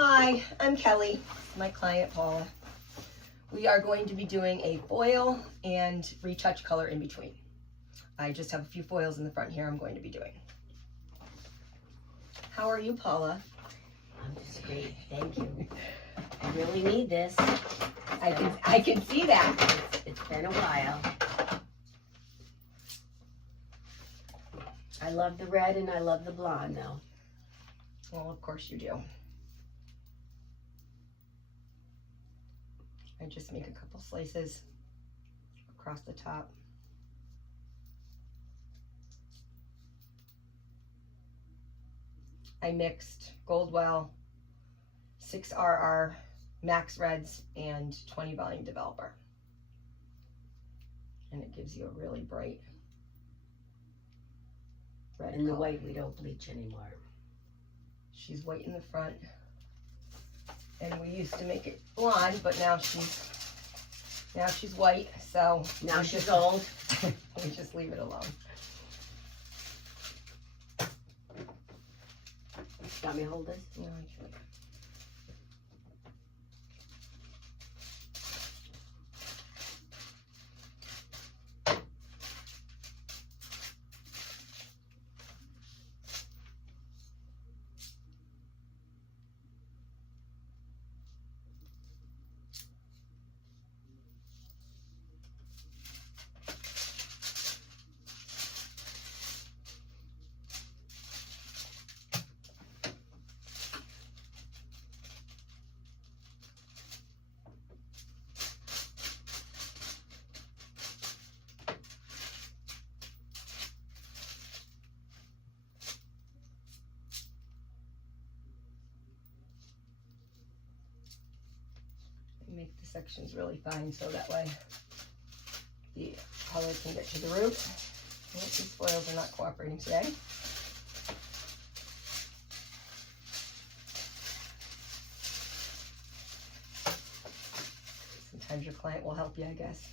Hi, I'm Kelly, my client Paula. We are going to be doing a foil and retouch color in between. I just have a few foils in the front here I'm going to be doing. How are you, Paula? I'm just great, thank you. I really need this. I can see that. It's been a while. I love the red and I love the blonde though. Well, of course you do. I just make a couple slices across the top. I mixed Goldwell, 6RR, Max Reds, and 20 Volume Developer. And it gives you a really bright red And the color. white we don't bleach anymore. She's white in the front. And we used to make it blonde, but now she's white, so Now she's old. we just leave it alone. Got me hold this? No, I can't. Make the sections really fine so that way the color can get to the root. Oh, these foils are not cooperating today. Sometimes your client will help you, I guess.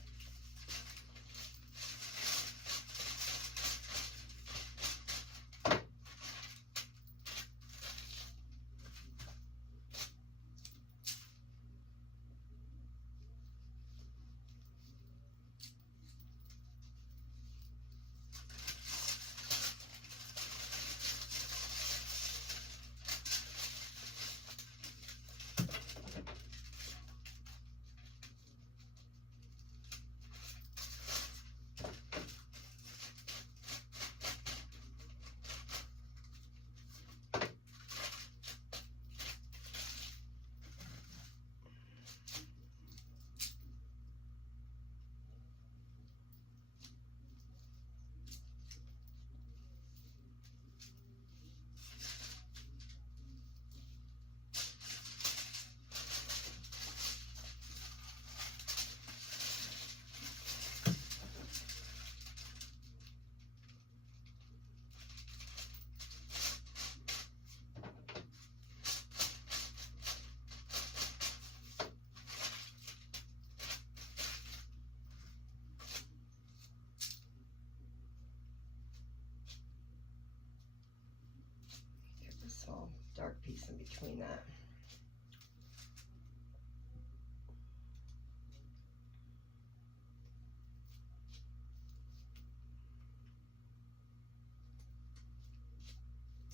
Small dark piece in between that.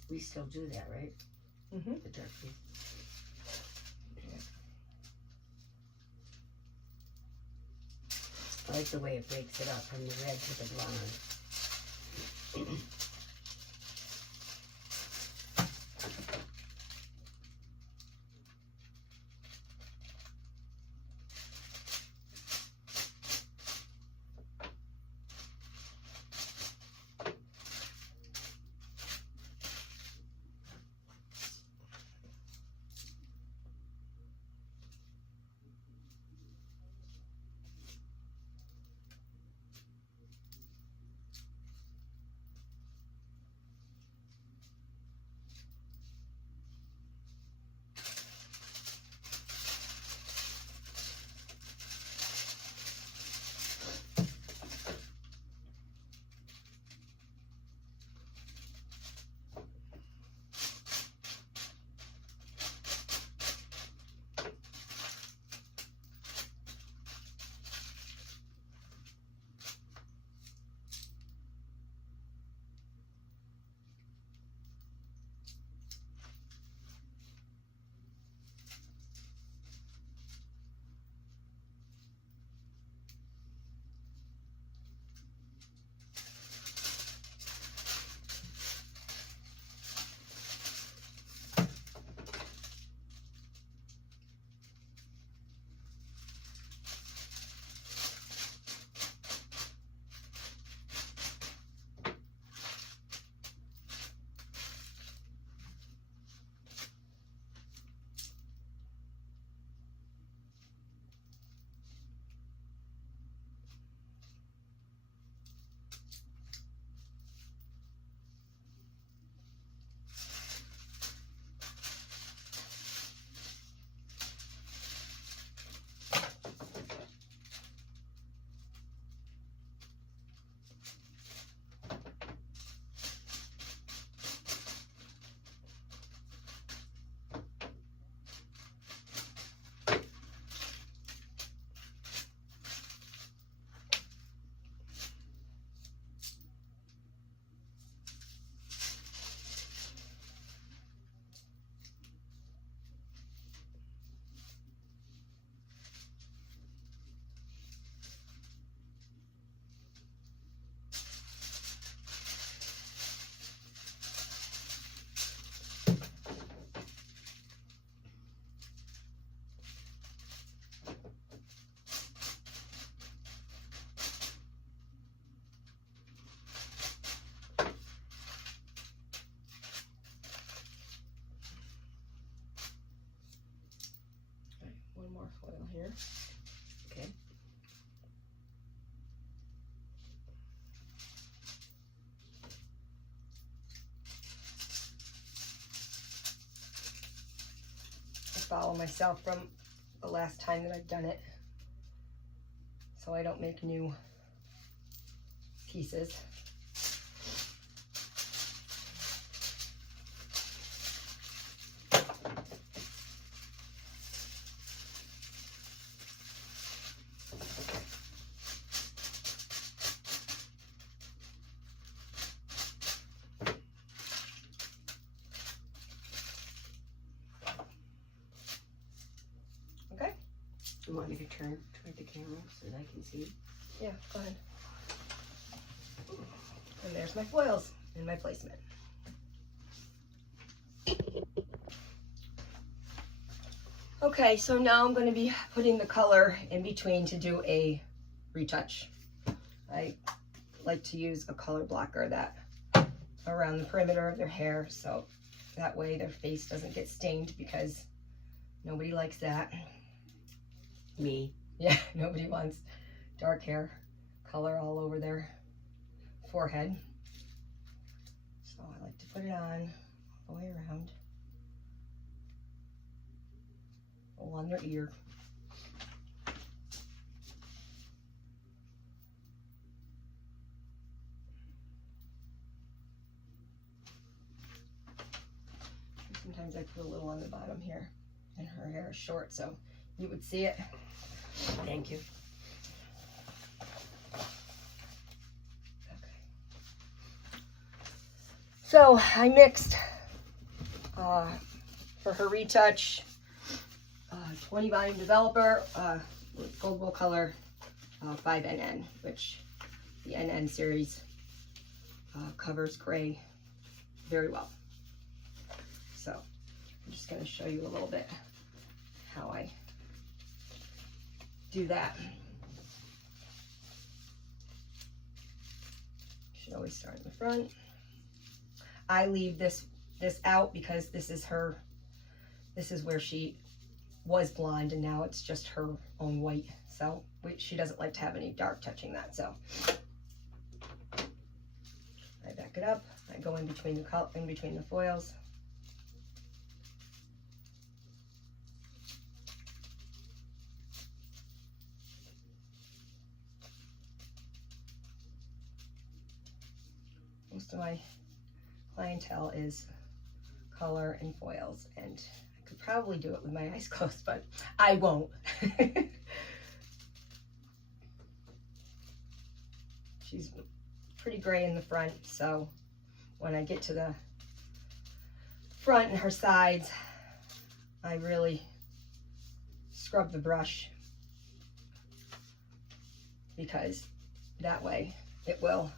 We still do that, right? Mm-hmm. The dark piece. I like the way it breaks it up from the red to the blonde. follow myself from the last time that I've done it, so I don't make new pieces. You want me to turn toward the camera so that I can see? Yeah, go ahead. And there's my foils and my placement. Okay, so now I'm going to be putting the color in between to do a retouch. I like to use a color blocker that around the perimeter of their hair, so that way their face doesn't get stained, because nobody likes that. Me. Yeah, nobody wants dark hair color all over their forehead. So I like to put it on all the way around. Along their ear. Sometimes I put a little on the bottom here, and her hair is short, so you would see it. Thank you. Okay. So I mixed for her retouch 20 volume developer with Gold Color 5NN, which the NN series covers gray very well. So I'm just going to show you a little bit how I do that. Should always start in the front. I leave this out because this is where she was blonde, and now it's just her own white. So she doesn't like to have any dark touching that. So I back it up. I go in between the foils. Most of my clientele is color and foils, and I could probably do it with my eyes closed, but I won't. She's pretty gray in the front, so when I get to the front and her sides, I really scrub the brush, because that way it will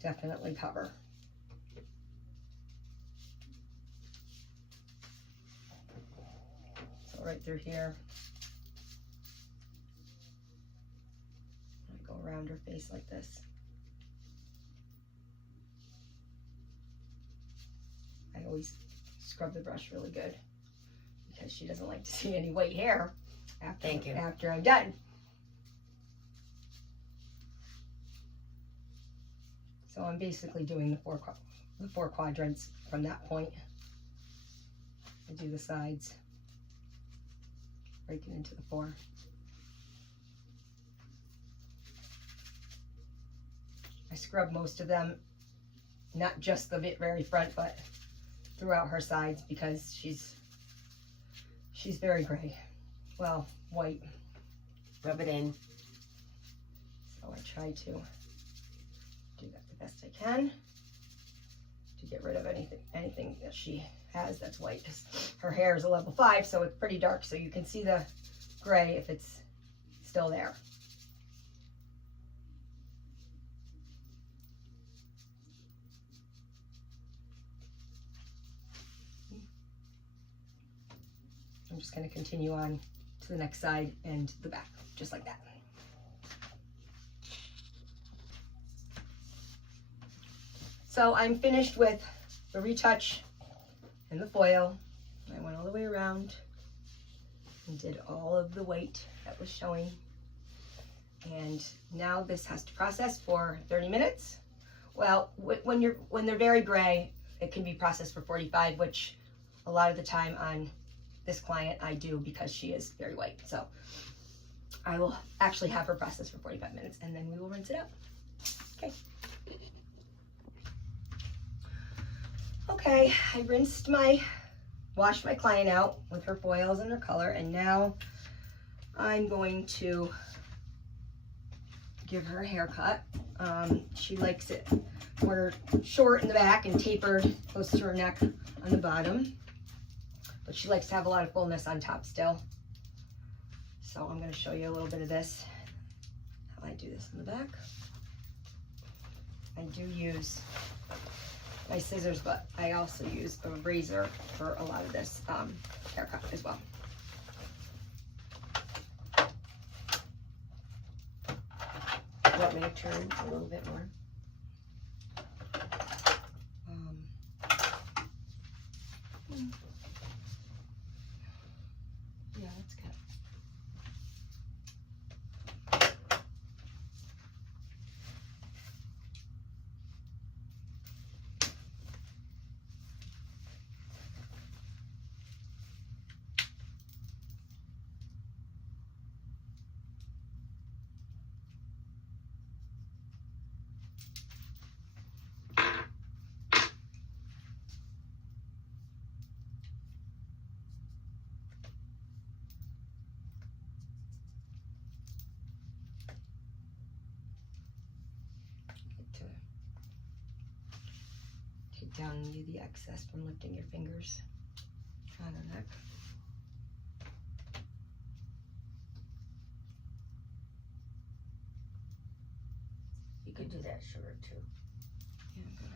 definitely cover. So right through here, I go around her face like this. I always scrub the brush really good, because she doesn't like to see any white hair after I'm done. So I'm basically doing the four quadrants from that point. I do the sides, break it into the four. I scrub most of them, not just the very front, but throughout her sides, because she's very gray. Well, white. Rub it in. So I try to do that the best I can to get rid of anything that she has that's white. Her hair is a level 5, so it's pretty dark, so you can see the gray if it's still there. I'm just going to continue on to the next side and the back, just like that. So I'm finished with the retouch and the foil. I went all the way around and did all of the white that was showing. And now this has to process for 30 minutes. Well, when they're very gray, it can be processed for 45, which a lot of the time on this client, I do because she is very white. So I will actually have her process for 45 minutes and then we will rinse it out. Okay. Okay, I washed my client out with her foils and her color, and now I'm going to give her a haircut. She likes it more short in the back and tapered close to her neck on the bottom, but she likes to have a lot of fullness on top still. So I'm going to show you a little bit of this, how I do this in the back. I do use my scissors, but I also use a razor for a lot of this haircut as well. You want me to turn a little bit more? Yeah, that's good. To take down the excess from lifting your fingers on her neck. You could do that short too. Yeah, I'm gonna.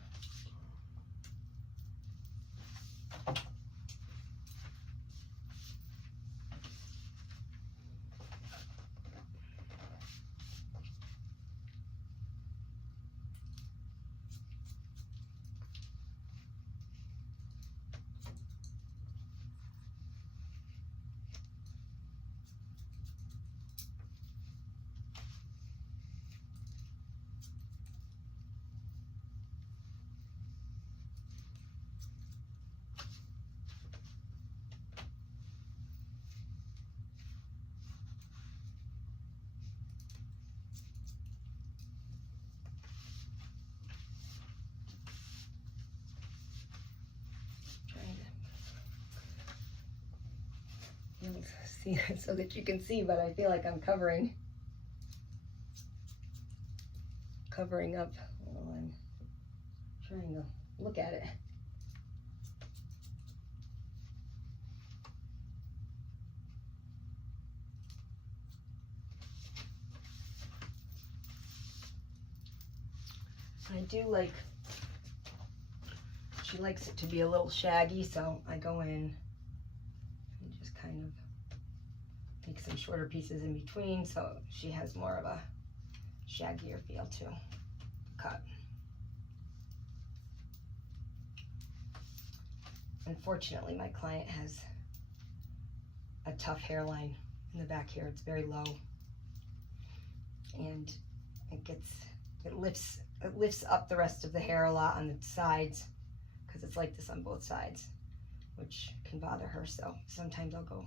See that so that you can see, but I feel like I'm covering up while I'm trying to look at it. I do like, she likes it to be a little shaggy, so I go in and just kind of make some shorter pieces in between so she has more of a shaggier feel to cut. Unfortunately, my client has a tough hairline in the back here. It's very low, and it lifts up the rest of the hair a lot on the sides because it's like this on both sides, which can bother her. So sometimes I'll go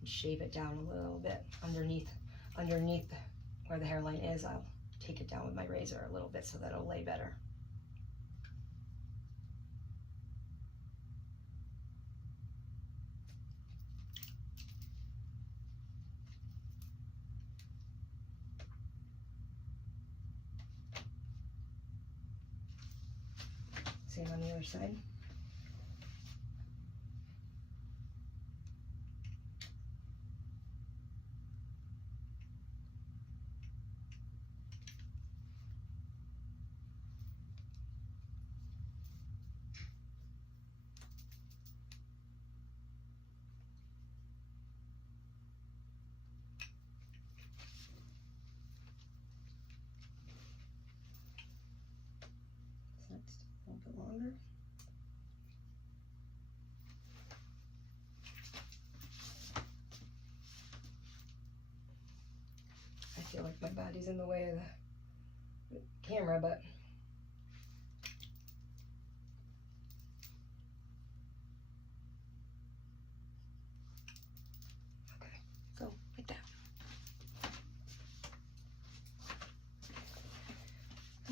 and shave it down a little bit underneath where the hairline is. I'll take it down with my razor a little bit so that it'll lay better. Same on the other side. So that's a little bit longer. I feel like my body's in the way of the camera, but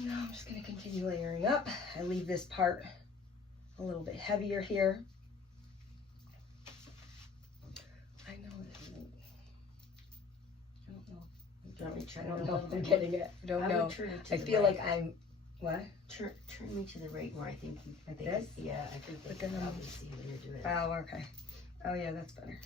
Now I'm just going to continue layering up. I leave this part a little bit heavier here. I know it isn't. I don't know. Do you want me to I turn don't it a know little if I'm bit getting it. I don't I know. would turn it to I the feel right. like I'm, what? Turn me to the right more. I think This? yeah, I think they But can then- probably see when you're doing it. Oh, okay. Oh yeah, that's better.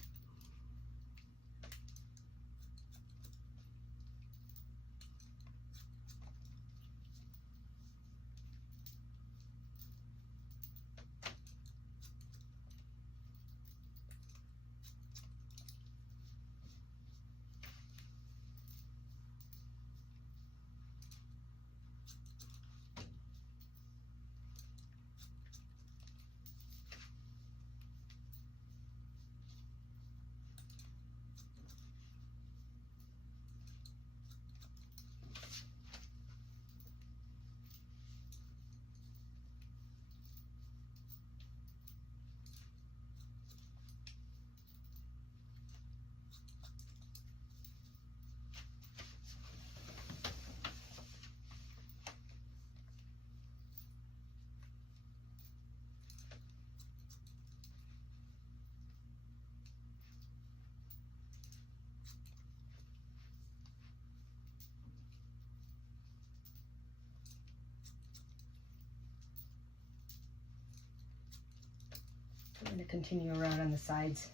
I'm going to continue around on the sides,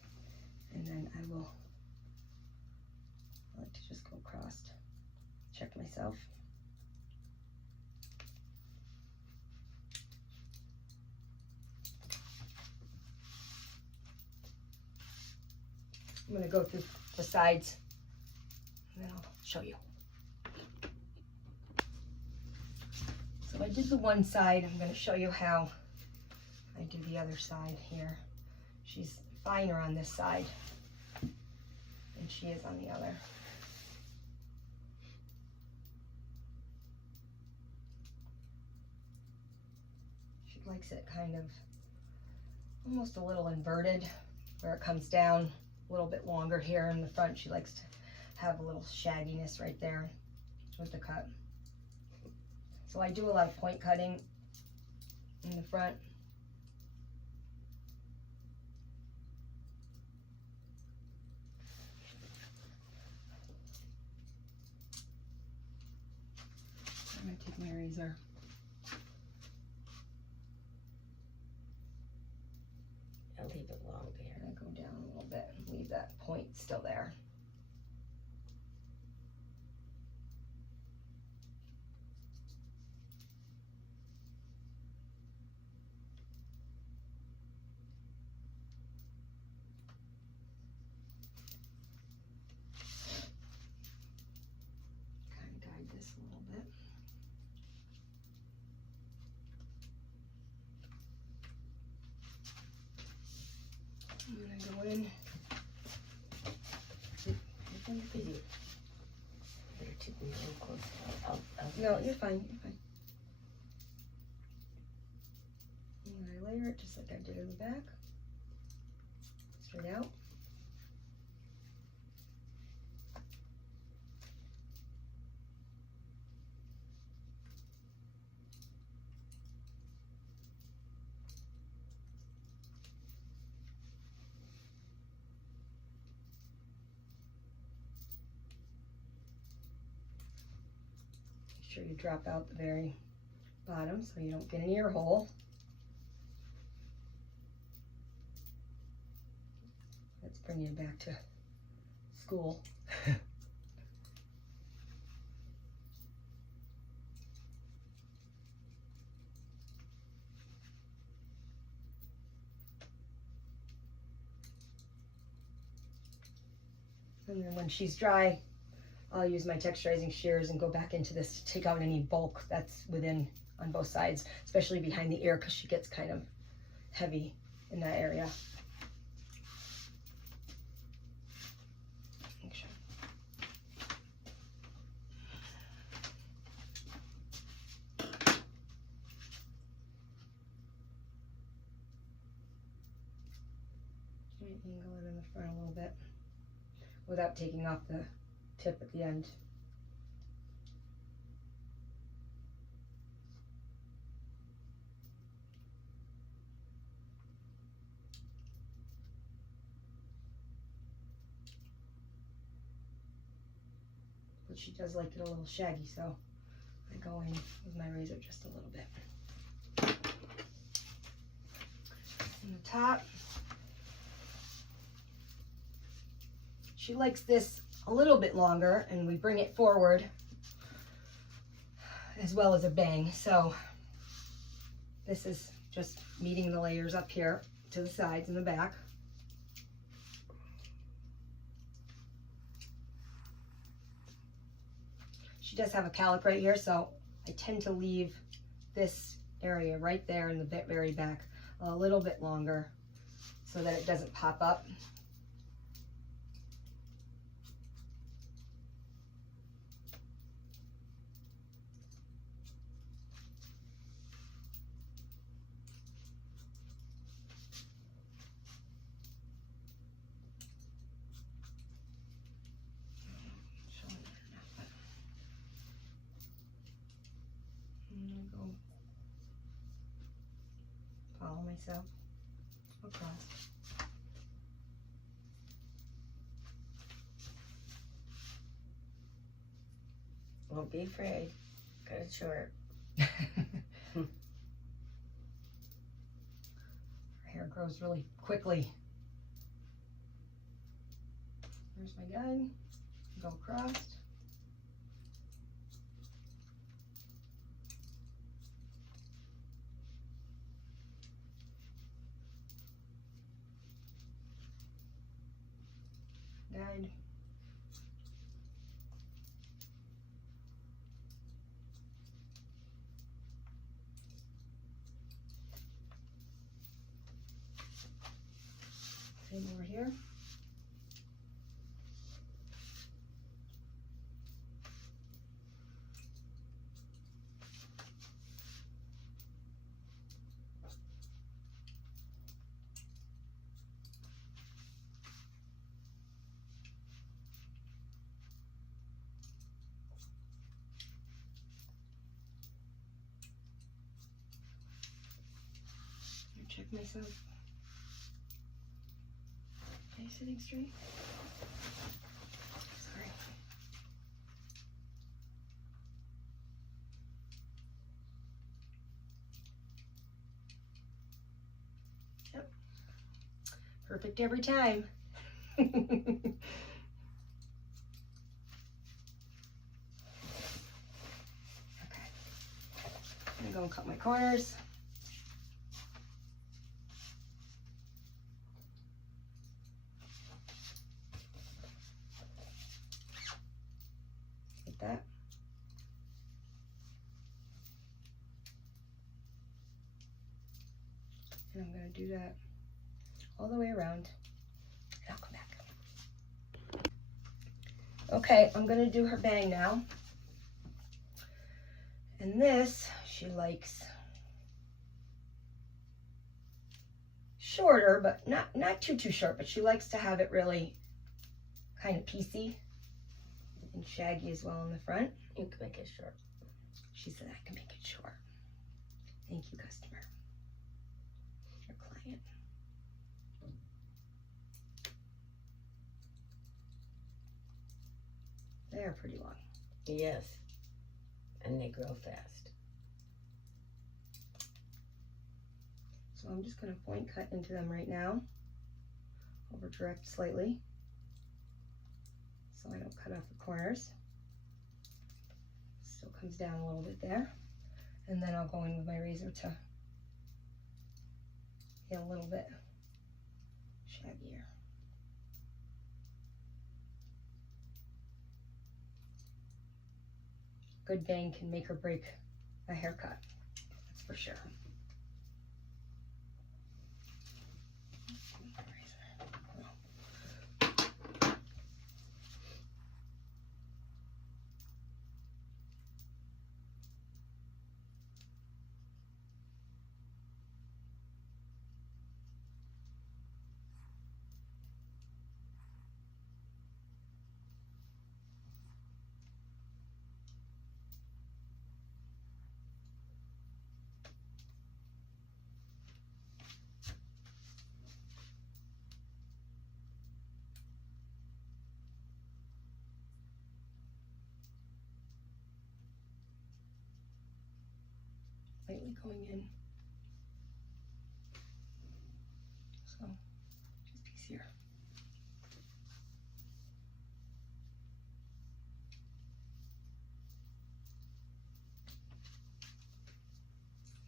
and then I like to just go across, check myself. I'm going to go through the sides, and then I'll show you. So I did the one side. I'm going to show you how I do the other side here. She's finer on this side than she is on the other. She likes it kind of almost a little inverted, where it comes down a little bit longer here in the front. She likes to have a little shagginess right there with the cut. So I do a lot of point cutting in the front. I'm going to take my razor. I'll leave it long there. And go down a little bit and leave that point still there. Kind of guide this a little bit. I'm gonna go in. Easy. Better tip me a little close. No, you're fine. You're fine. And I layer it just like I did in the back. Straight out. Make sure you drop out the very bottom so you don't get an ear hole. Let's bring you back to school. And then when she's dry, I'll use my texturizing shears and go back into this to take out any bulk that's within on both sides, especially behind the ear, because she gets kind of heavy in that area. Make sure. Might angle it in the front a little bit without taking off the tip at the end. but she does like it a little shaggy, so I go in with my razor just a little bit. On the top, she likes this a little bit longer, and we bring it forward as well as a bang. So this is just meeting the layers up here to the sides and the back. She does have a calic right here, so I tend to leave this area right there in the very back a little bit longer so that it doesn't pop up. Follow myself across. Won't be afraid. Cut it short. Her hair grows really quickly. There's my gun. Go across. Guide. Same over here. Check myself. Are you sitting straight? Sorry. Yep. Perfect every time. Okay. I'm gonna go and cut my corners. That. And I'm going to do that all the way around, and I'll come back. Okay, I'm going to do her bang now. And this, she likes shorter, but not too short, but she likes to have it really kind of piecey and shaggy as well in the front. You can make it short. She said I can make it short. Thank you, customer. Or client. They are pretty long. Yes. And they grow fast. So I'm just going to point cut into them right now. Over direct slightly, so I don't cut off the corners. Still comes down a little bit there. And then I'll go in with my razor to get a little bit shaggier. Good bang can make or break a haircut, that's for sure. lightly going in. So, just piece here.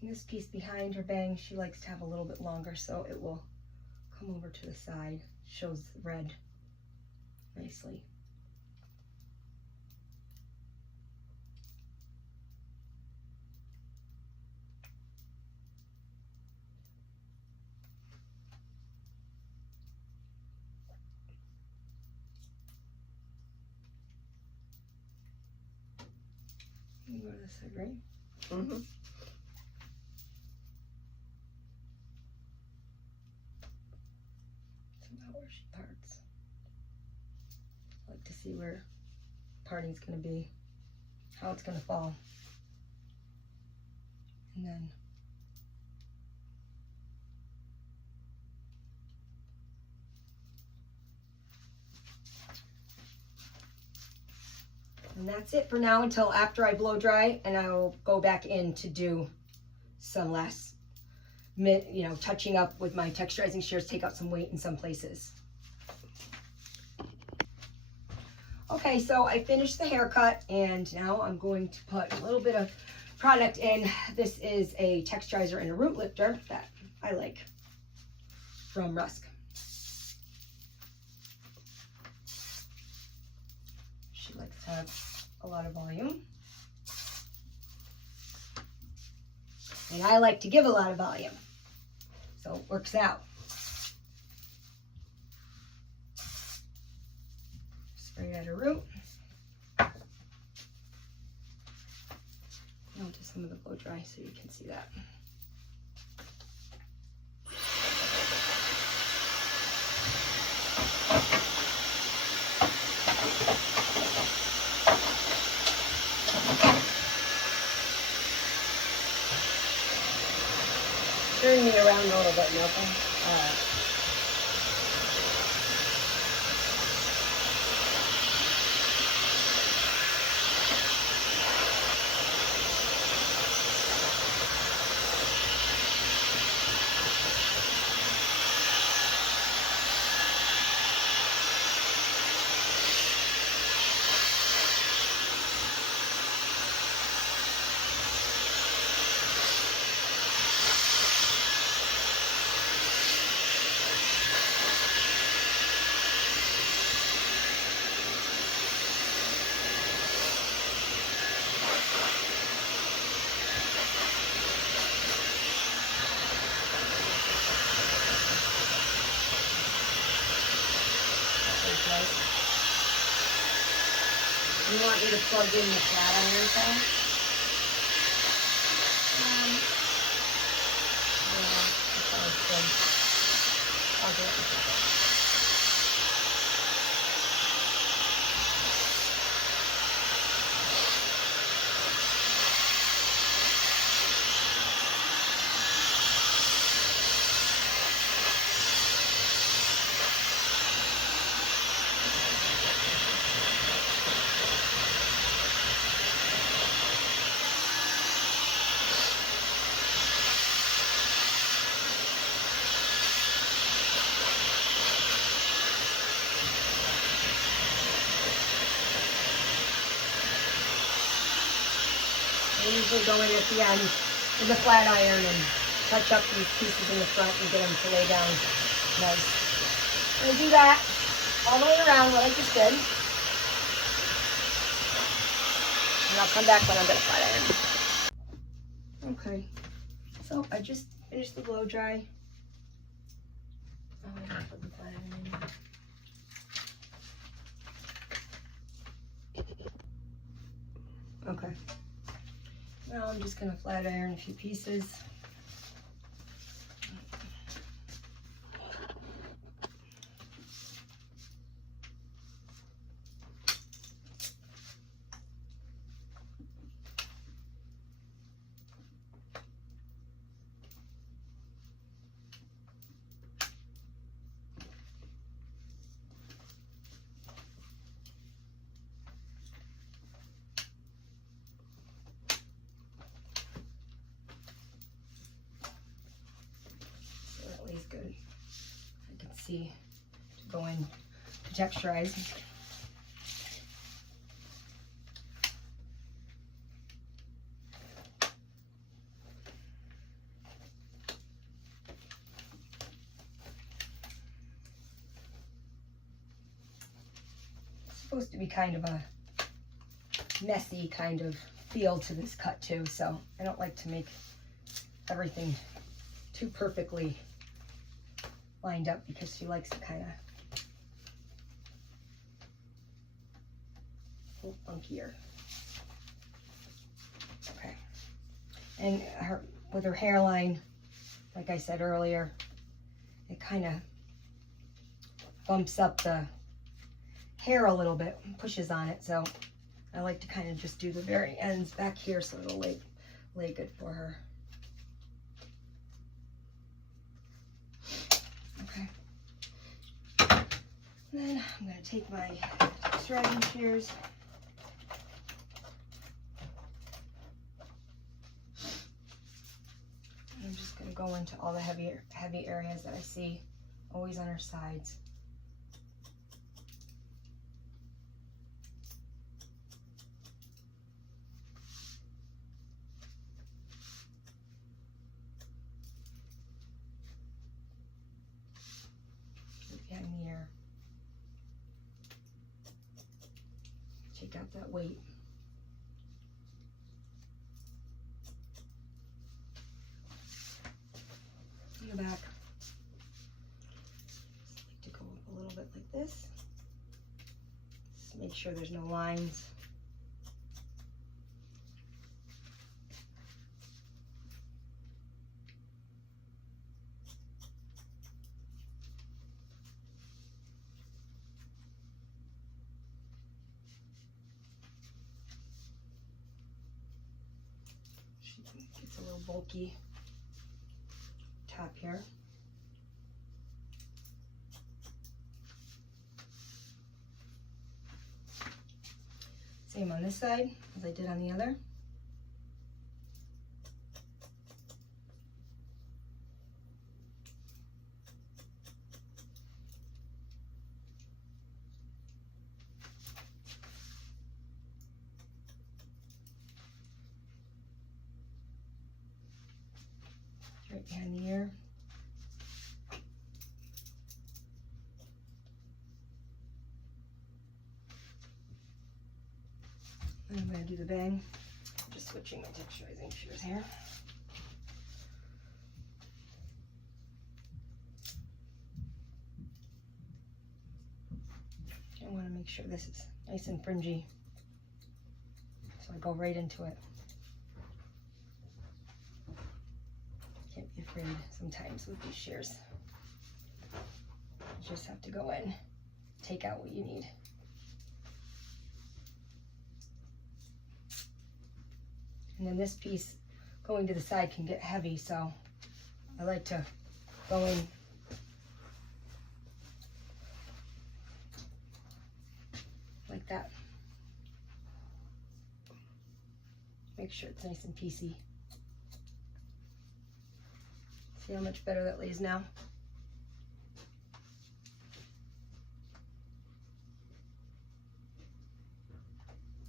And this piece behind her bang, she likes to have a little bit longer, so it will come over to the side. Shows the red nicely. You go to this side, right? Mm-hmm. That's about where she parts. I like to see where parting's going to be, how it's going to fall. And then that's it for now until after I blow dry, and I will go back in to do some last, touching up with my texturizing shears, take out some weight in some places. Okay, so I finished the haircut, and now I'm going to put a little bit of product in. This is a texturizer and a root lifter that I like from Rusk. She likes to have a lot of volume. And I like to give a lot of volume. So it works out. Spray at her root. I'll do some of the blow dry so you can see that. Turn me around a little bit, Milton. All right. You want me to plug in the flat iron thing? Yeah, that sounds good. I'll do it in a second. I usually go in at the end with the flat iron and touch up these pieces in the front and get them to lay down nice. I'm going to do that all the way around what I just did. And I'll come back when I'm going to flat iron. Okay, so I just finished the blow dry. I'm going to put the flat iron in. Okay. Now I'm just going to flat iron a few pieces. see, to go in to texturize. It's supposed to be kind of a messy kind of feel to this cut too, so I don't like to make everything too perfectly lined up because she likes to kind of a little funkier. Okay, and with her hairline, like I said earlier, it kind of bumps up the hair a little bit, pushes on it, so I like to kind of just do the very ends back here so it'll lay good for her. Okay. Then I'm going to take my threading shears. And I'm just going to go into all the heavy areas that I see, always on her sides. Behind the ear. Take out that weight. In the back. Just like to go up a little bit like this. Just make sure there's no lines. Gets a little bulky top here. Same on this side as I did on the other. Right behind the ear. And I'm going to do the bang. Just switching my texturizing shears here. I want to make sure this is nice and fringy, so I go right into it. Can't be afraid sometimes with these shears. You just have to go in, take out what you need. And then this piece going to the side can get heavy, so I like to go in like that. Make sure it's nice and piecey. See how much better that lays now?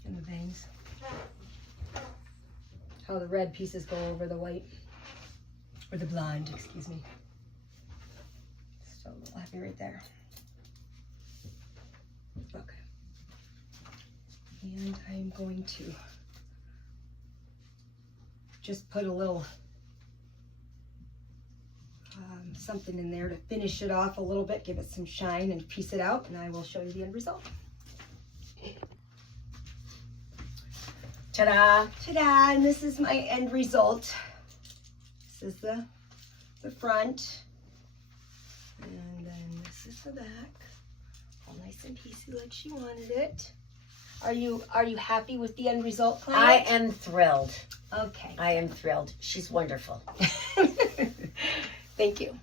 And the bangs. How the red pieces go over the white, or the blonde, excuse me. Still a little heavy right there. Okay. And I'm going to just put a little something in there to finish it off a little bit, give it some shine and piece it out, and I will show you the end result. Ta-da! Ta-da! And this is my end result. This is the front, and then this is the back. All nice and piecey like she wanted it. Are you happy with the end result, Claire? I am thrilled. Okay. I am thrilled. She's wonderful. Thank you.